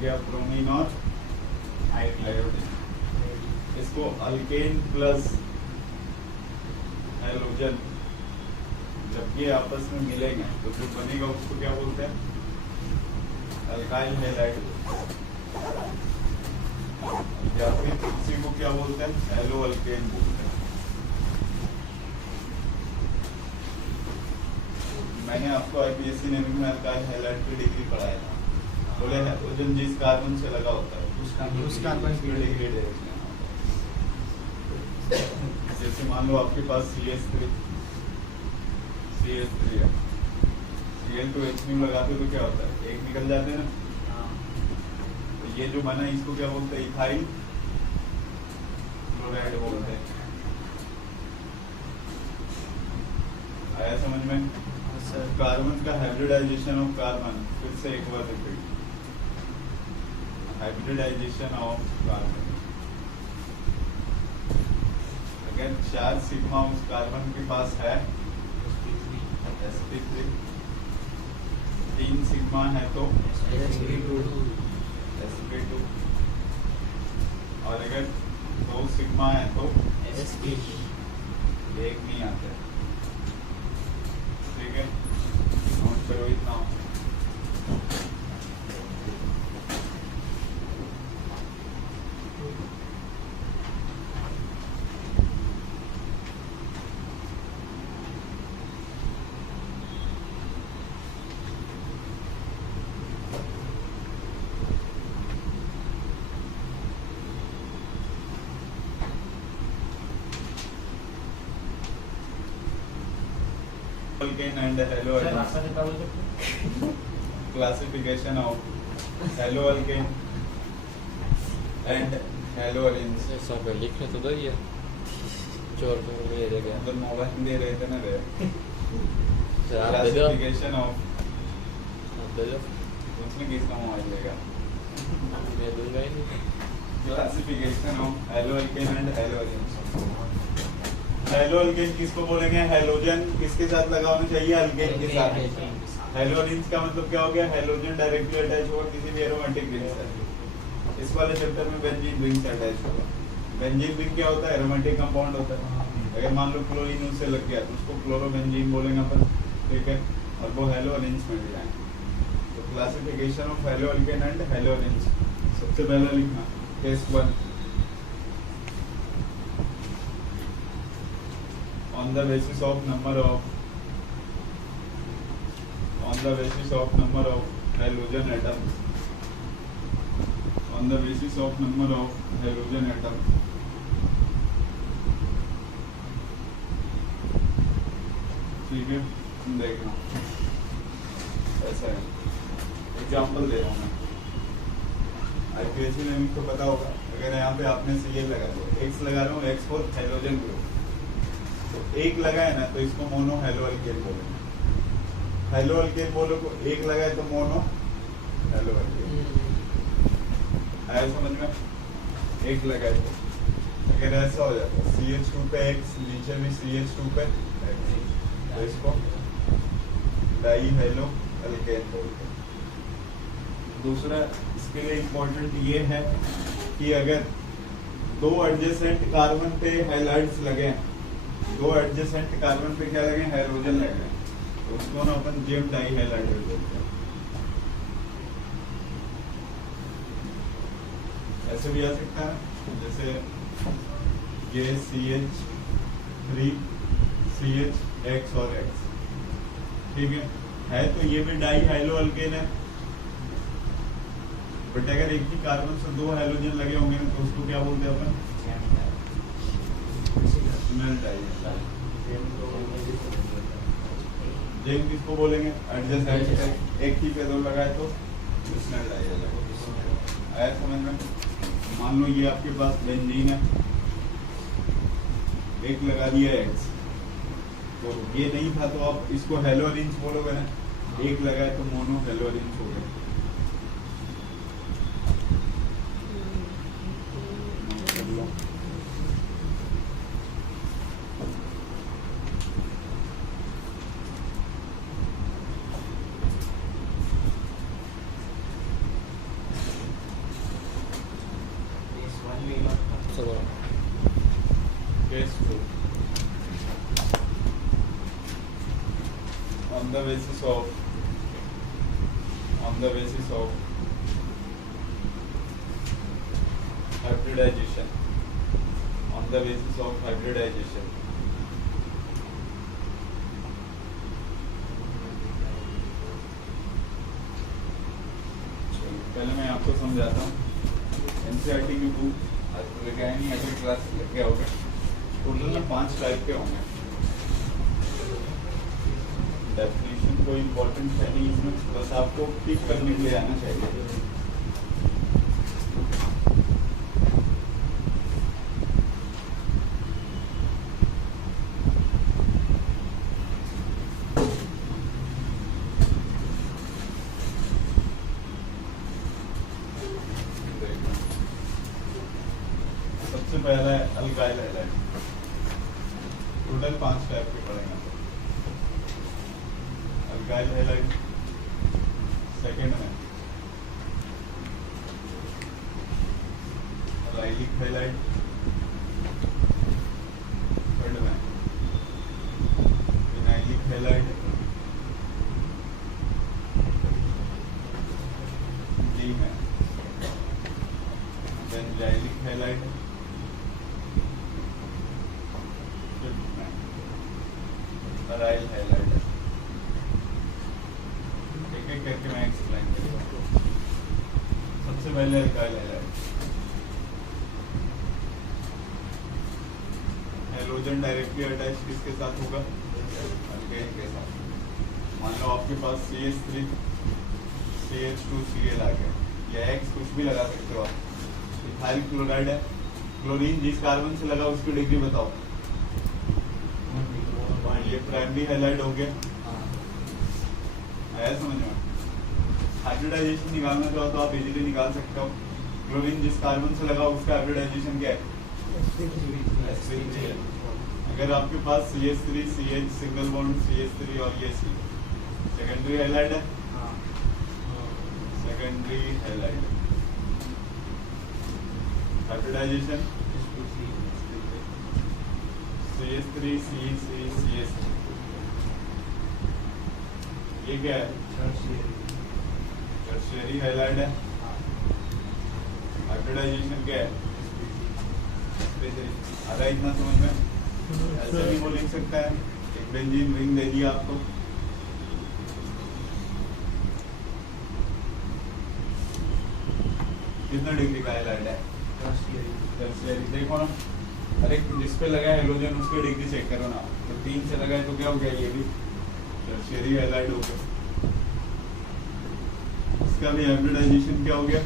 गया ब्रोमीन और आयोडीन। इसको अल्केन प्लस हैलोजन जब ये आपस में मिलेंगे तो जो बनेगा उसको क्या बोलते हैं? अल्काइल हैलाइड, या फिर इसी को क्या बोलते हैं? हेलो अल्केन बोलते हैं। मैंने आपको आईपीएससी ने में अल्काइल हैलाइड की डिग्री पढ़ाया था। बोले हाइड्रोजन जिस कार्बन से लगा होता है उस कार्बन की डिग्री दे। जैसे मान लो आपके पास CH3 है, Cl2H लगाते हो तो क्या होता है? एक निकल जाते हैं ना। तो ये जो बना इसको क्या बोलते हैं? इथाइल क्लोराइड बोलते हैं। आया समझ में? कार्बन का हाइब्रिडाइजेशन ऑफ कार्बन, फिर से एक बार रिपीट, हाइब्रिडाइजेशन ऑफ कार्बन। अगर 4 सिग्मा उस कार्बन के पास है sp3, 3 सिग्मा है तो sp2, और अगर 2 सिग्मा है तो sp, एक नहीं आता है। ठीक है, नोट करो इतना। Alkane and haloalkane. Classification of haloalkane and haloalkanes. सब लिखने तो दो ही है, चोर तो ले रहे गया तो मोबाइल दे रहे थे ना रे। आप दे दो, Classification of, आप दे दो, उसने किसका मोबाइल लेगा? मैं दूंगा ही नहीं। Classification of haloalkane and haloalkanes. हेलोअल्केन किसको बोलेंगे? हेलोजन किसके साथ लगा होना चाहिए? अल्केन के साथ। हेलोलिन्स का मतलब क्या हो गया? हेलोजन डायरेक्टली अटैच होगा किसी भी एरोमेटिक रिंग से। इस वाले चैप्टर में बेंजीन रिंग से अटैच होगा। बेंजीन रिंग क्या होता है? एरोमेटिक कंपाउंड होता है। अगर मान लो क्लोरीन उससे लग गया तो उसको क्लोरोबेंजीन बोलेंगे अपन। ठीक है, और वो हेलोलिन्स मिल जाएंगे। तो क्लासिफिकेशन ऑफ हेलोअल्केन एंड हेलोलिन्स, सबसे पहले लिखना test 1। On the basis of number of halogen atoms, on the basis of number of halogen atoms, ठीक है, देखना ऐसा है। एग्जाम्पल दे रहा हूँ मैं, आईपीएससी में तो पता होगा। अगर यहाँ पे आपने Cl लगा दो, X लगा रहा हूँ, X फॉर हेलोजन ग्रुप, तो एक लगाए ना तो इसको मोनो हेलोअल्केन बोलेंगे। हेलोअल्केन बोलो को एक लगाए तो मोनो हेलोअल्केन। आया समझ में? एक लगाए तो अगर ऐसा हो जाता CH2 पे X, नीचे भी CH2 पे X, तो इसको डाई हेलोअल्केन बोलते हैं। दूसरा इसके लिए इम्पोर्टेंट ये है कि अगर 2 एडजेसेंट कार्बन पे हैलाइड्स लगे, 2 एडजेसेंट कार्बन पे क्या लगे? हाइड्रोजन लगे, तो उसको ना अपन जेम डाई हैलाइड बोलते हैं। ऐसे भी आ सकता है, जैसे ये CH3 CH X और X, ठीक है तो ये भी डाई हाइलोअल्केन है। बट अगर एक ही कार्बन से 2 हाइड्रोजन लगे होंगे तो उसको क्या बोलते हैं अपन? जेम किसको बोलेंगे? एडजेसेंट, एक ही पे 2 लगाए तो मिश्रण डाई। आया समझ में? मान लो ये आपके पास बेंजीन है, एक लगा दिया X, तो ये नहीं था तो आप इसको हेलोरिन्स बोलोगे ना। एक लगाए तो मोनो हेलोरिन्स हो गए। case 2 on the basis of hybridization पहले मैं आपको समझाता हूँ। एनसीईआरटी की बुक आज तो लेके आए नहीं, अगली क्लास लेके आओगे। टोटल ना 5 टाइप के होंगे। डेफिनेशन कोई इम्पोर्टेंट है नहीं इसमें, बस आपको पिक करने के लिए आना चाहिए। सबसे पहला है अल्काइल हैलाइड। टोटल 5 टाइप के पड़ेंगे। अल्काइल हैलाइड सेकंड में, एलाइलिक हैलाइड थर्ड में, विनाइलिक हैलाइड डी में, बेंजाइलिक हैलाइड अराइल हैलाइड। एक एक करके मैं एक्सप्लेन करूंगा। सबसे पहले alkyl halide. Halogen directly attach किसके साथ होगा? अल्केन के साथ। मान लो आपके पास CH3 CH2 Cl आ गया, या X कुछ भी लगा सकते हो आप। इथाइल क्लोराइड है। क्लोरीन जिस कार्बन से लगा उसकी डिग्री बताओ। ये प्राइमरी हाइलाइट हो गया। आया समझ में? हाइब्रिडाइजेशन निकालना चाहो तो आप इजीली निकाल सकते हो। क्लोरीन जिस कार्बन से लगा उसका हाइब्रिडाइजेशन क्या है? sp3 है। अगर आपके पास CH3 CH single bond CH3 और ये C सेकेंडरी हाइलाइट है। Secondary highlight hybridization CH3 CH3 ये क्या है? टर्शियरी हाइलाइट है। हाइब्रिडाइजेशन क्या है? आ रहा है इतना समझ में? ऐसे भी वो लिख सकता है। एक बेंजीन रिंग दे दिया आपको। कितना डिग्री का हाइलाइट है? टर्शियरी। देखो ना, हर एक जिस पे लगा है हेलोजन उसकी डिग्री चेक करो ना। तो 3 से लगा है तो क्या हो गया? ये भी टर्शियरी हाइलाइट हो गया। इसका भी हाइब्रिडाइजेशन क्या हो गया?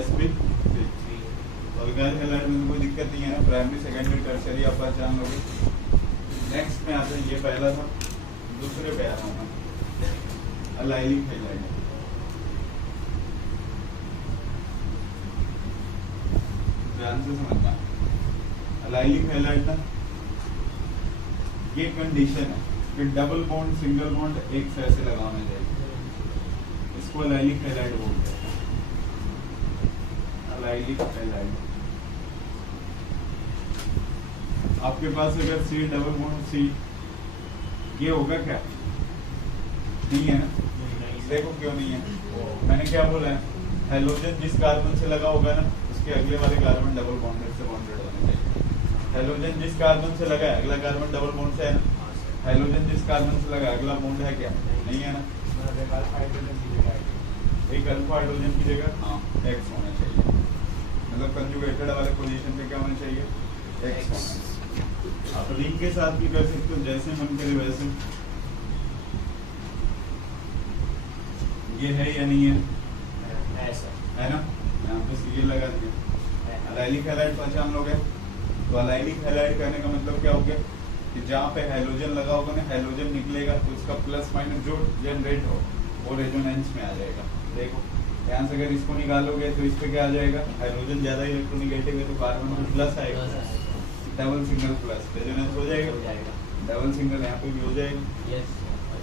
sp3। अल्काइल हैलाइड में कोई दिक्कत नहीं है ना। प्राइमरी सेकेंडरी टर्शियरी आप पहचान लोगे। नेक्स्ट में आता है, ये पहला था, दूसरे पे आ रहा हूँ। Allylic halide. ध्यान से समझना। अलाइलिक हैलाइड ना, ये कंडीशन है कि डबल बॉन्ड सिंगल बॉन्ड एक से ऐसे लगाने चाहिए। इसको अलाइलिक हैलाइड बोलते हैं। Allylic halide. आपके पास अगर C डबल बॉन्ड C ये होगा क्या? नहीं है ना? देखो क्यों नहीं है। मैंने क्या बोला है? हेलोजन जिस कार्बन से लगा होगा ना उसके अगले वाले कार्बन डबल बॉन्डेड से बॉन्डेड होने चाहिए। हेलोजन जिस कार्बन से लगा है अगला कार्बन डबल बॉन्ड से है ना। हेलोजन जिस कार्बन से लगा अगला बॉन्ड है क्या? नहीं है ना। एक अल्फा हाइड्रोजन की जगह X होना चाहिए। मतलब कंजुगेटेड वाले पोजीशन पे क्या होना चाहिए? X होना चाहिए। आप रिंग के साथ भी कर सकते हो, जैसे मन करे वैसे। ये है या नहीं है? है ना। यहाँ पे सीरियल लगा दिया। अलाइलिक हैलाइड पहचान लोगे। तो अलाइलिक हैलाइड कहने का मतलब क्या हो गया कि जहाँ पे हाइड्रोजन लगा होगा ना, हाइड्रोजन निकलेगा तो उसका प्लस माइनस जो जनरेट हो वो रेजोनेंस में आ जाएगा। देखो यहाँ से अगर इसको निकालोगे तो इस पे क्या आ जाएगा? हाइड्रोजन ज्यादा इलेक्ट्रोनेगेटिव है तो कार्बन में प्लस आएगा। डबल सिंगल प्लस रेजोनेंस हो जाएगा। डबल सिंगल यहाँ पे भी हो जाएगा।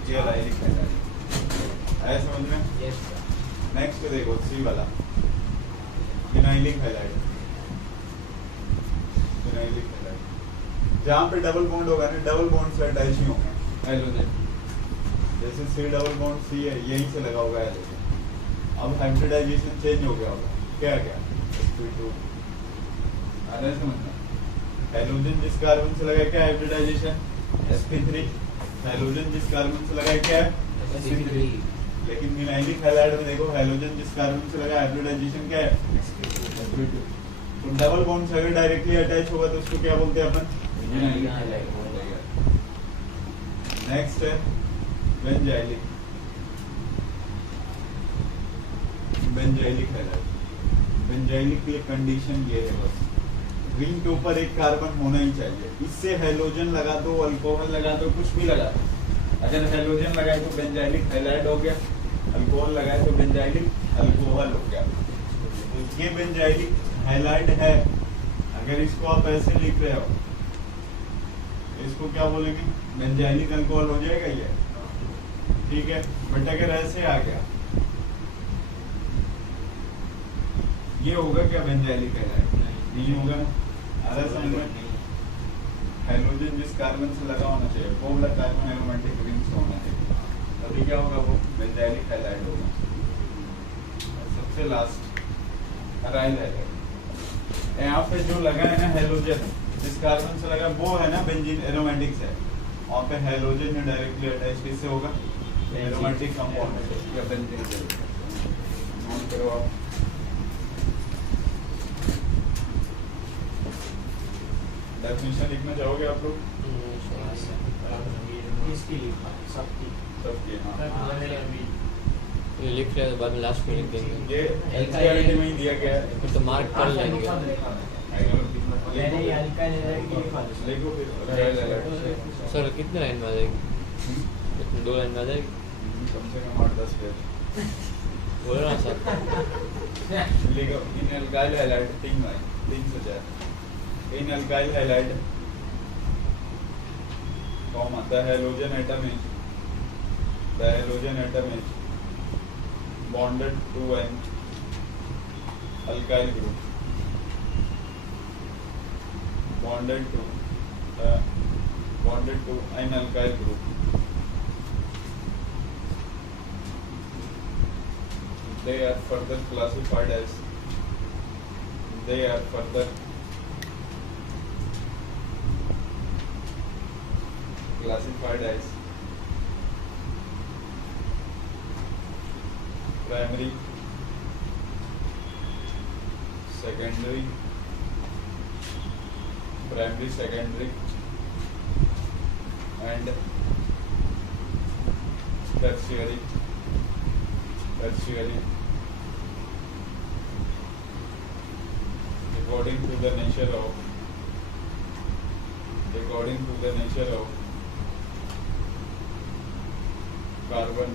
ये अलाइलिक हैलाइड आया समझ में? नेक्स्ट देखो C वाला विनाइलिक हैलाइड। Vinylic halide. जहाँ पे डबल बॉन्ड होगा ना, डबल बॉन्ड से अटैच ही होंगे हाइड्रोजन। जैसे C डबल बॉन्ड C है, यहीं से लगा होगा हाइड्रोजन। अब हाइब्रिडाइजेशन चेंज हो गया होगा, क्या क्या sp2 आ रहा है समझ में। हाइड्रोजन जिस कार्बन से लगा है क्या हाइब्रिडाइजेशन sp3, हाइड्रोजन जिस कार्बन से लगा है क्या है sp3। लेकिन विनाइलिक हैलाइड में देखो, हाइड्रोजन जिस कार्बन से लगा हाइब्रिडाइजेशन क्या है sp2। तो डबल बॉन्ड से अगर डायरेक्टली अटैच होगा तो उसको क्या बोलते हैं अपन, विनाइलिक हैलाइड। नेक्स्ट है बेंजाइलिक, बेंजाइलिक हैलाइड। बेंजाइलिक की कंडीशन ये है बस, रिंग के ऊपर एक कार्बन होना ही चाहिए। इससे हेलोजन लगा दो, अल्कोहल लगा दो, कुछ भी लगा दो। अगर हेलोजन लगाए तो बेंजाइलिक हैलाइड हो गया, अल्कोहल लगाए तो बेंजाइलिक अल्कोहल हो गया। तो ये बेंजाइलिक हैलाइड है। अगर इसको आप ऐसे लिख रहे हो तो इसको क्या बोलेंगे, बेंजाइलिक अल्कोहल हो जाएगा ये, ठीक है। बट अगर ऐसे आ गया, ये होगा क्या बेंजाइलिक हैलाइड, नहीं होगा ना। अरे समझ में, हाइड्रोजन जिस कार्बन से लगा होना चाहिए वो वाला कार्बन एरोमेटिक रिंग से होना चाहिए, तभी क्या होगा, वो बेंजाइलिक हैलाइड होगा। और सबसे लास्ट अराइल हैलाइड। यहाँ पे जो लगा है ना हाइड्रोजन जिस कार्बन से लगा, वो है ना बेंजीन एरोमेटिक्स है। वहाँ पे हाइड्रोजन जो डायरेक्टली अटैच किससे होगा, एरोमेटिक कंपाउंड या बेंजीन से। नोट करो आप। डेफिनेशन लिखना चाहोगे आप लोग सबकी? हाँ, ये लिख रहे हैं, बाद में लास्ट में लिख देंगे। ये एनसीईआरटी में ही दिया गया है। फिर तो मार्क कर लेंगे। लिखो फिर अराइल हैलाइड। सर कितने लाइन में आ जाएगी, कितने 2 लाइन में आ जाएगी? कम से कम 8-10 पेज बोलो ना सर। लिखो। इन अल्काइल हैलाइड 3 से 4। In alkyl halide comma the halogen atom is bonded to an alkyl group, bonded to an alkyl group. They are further classified as primary, secondary, and tertiary according to the nature of carbon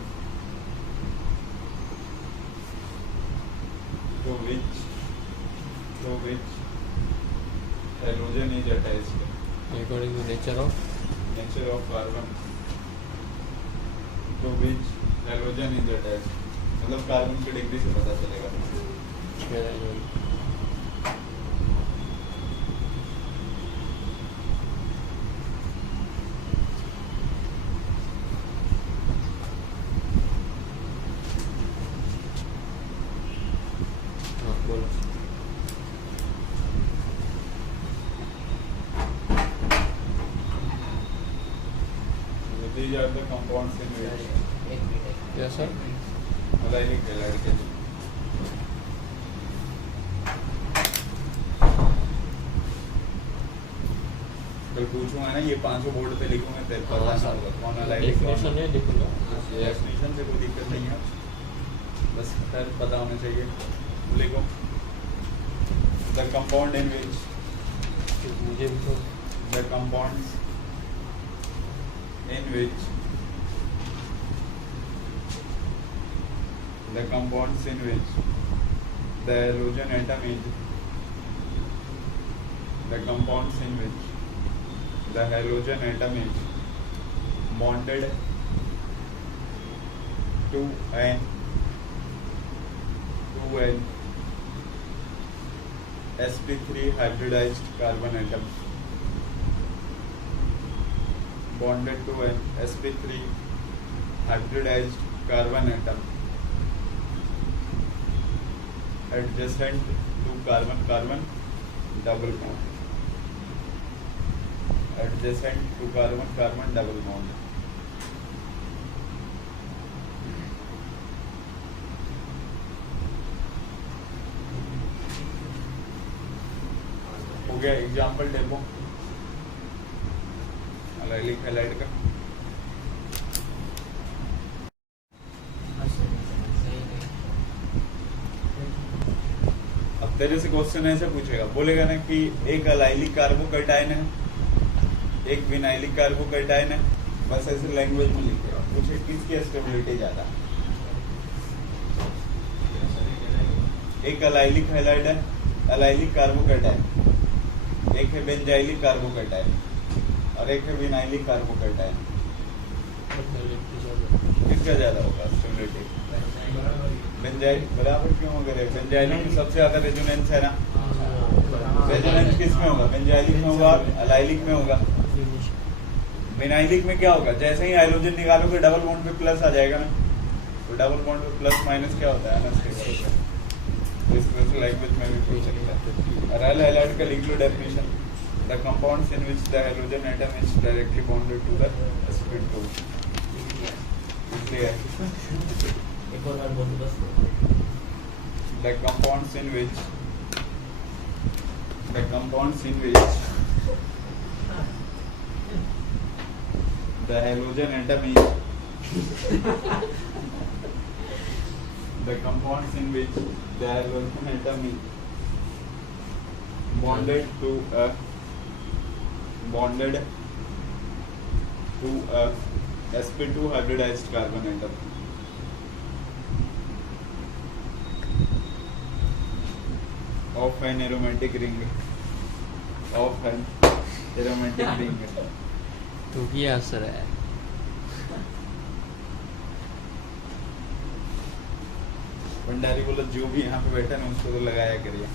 to which halogen is attached. According to nature of carbon to which halogen is attached, मतलब carbon की degree से पता चलेगा। हाँ बोलो। These are the compounds in which yes sir. allylic halide के कल पूछूंगा ना, ये 500 बोर्ड पे लिखूंगा, तेरे पता ना होगा कौन allylic कौन डेफिनेशन नहीं लिखूंगा। डेफिनेशन से कोई दिक्कत नहीं है, बस खैर पता होना चाहिए। लिखो द कंपाउंड इन विच मुझे भी तो the compounds in which the halogen atom is bonded to an sp3 hybridized carbon atom bonded to an sp3 hybridized carbon atom adjacent to carbon carbon double bond adjacent to carbon carbon double bond हो गया example demo allylic highlight का अब तेरे से question ऐसे पूछेगा बोलेगा ना कि एक अलाइलिक कार्बोकैटायन है एक विनाइलिक कार्बोकैटायन है बस ऐसे लैंग्वेज में लिखेगा पूछे किसकी स्टेबिलिटी ज्यादा एक अलाइलिक हाइलाइट है अलाइलिक कार्बोकैटायन एक है बेंजाइलिक कार्बोकैटायन और एक है विनाइलिक कार्बोकैटायन किसका ज्यादा होगा स्टेबिलिटी बेंजाइल बराबर क्यों अगर है बेंजाइलिक में सबसे ज्यादा रेजोनेंस है ना रेजोनेंस किस में होगा बेंजाइलिक में होगा अलाइलिक में होगा विनाइलिक में क्या होगा जैसे ही हाइड्रोजन निकालोगे डबल बॉन्ड पे प्लस आ जाएगा ना तो डबल बॉन्ड पे प्लस माइनस क्या होता है अनस्टेबल इस वजह से लैंग्वेज में भी पूछ सकता है अराइल हाइलाइट का लिख लो definition the compounds in which the hydrogen atom is directly bonded to the sp2 इसलिए एक और बार बोल दो बस the compounds in which the halogen atom is the compounds in which the halogen atom is bonded to a sp2 hybridized carbon atom of an aromatic ring तो क्या असर है भंडारी बोला जो भी यहाँ पे बैठा ना उसको तो लगाया करिए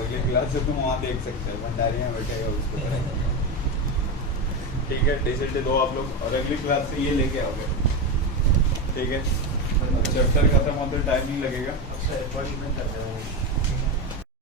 अगली क्लास से तुम वहाँ देख सकते हैं भंडारी यहाँ बैठेगा उसको ठीक है डिसेंट दो आप लोग और अगली क्लास से ये लेके आओगे ठीक है चैप्टर खत्म होते टाइम नहीं लगेगा अच्छा एडवर्टाइजमेंट करते हैं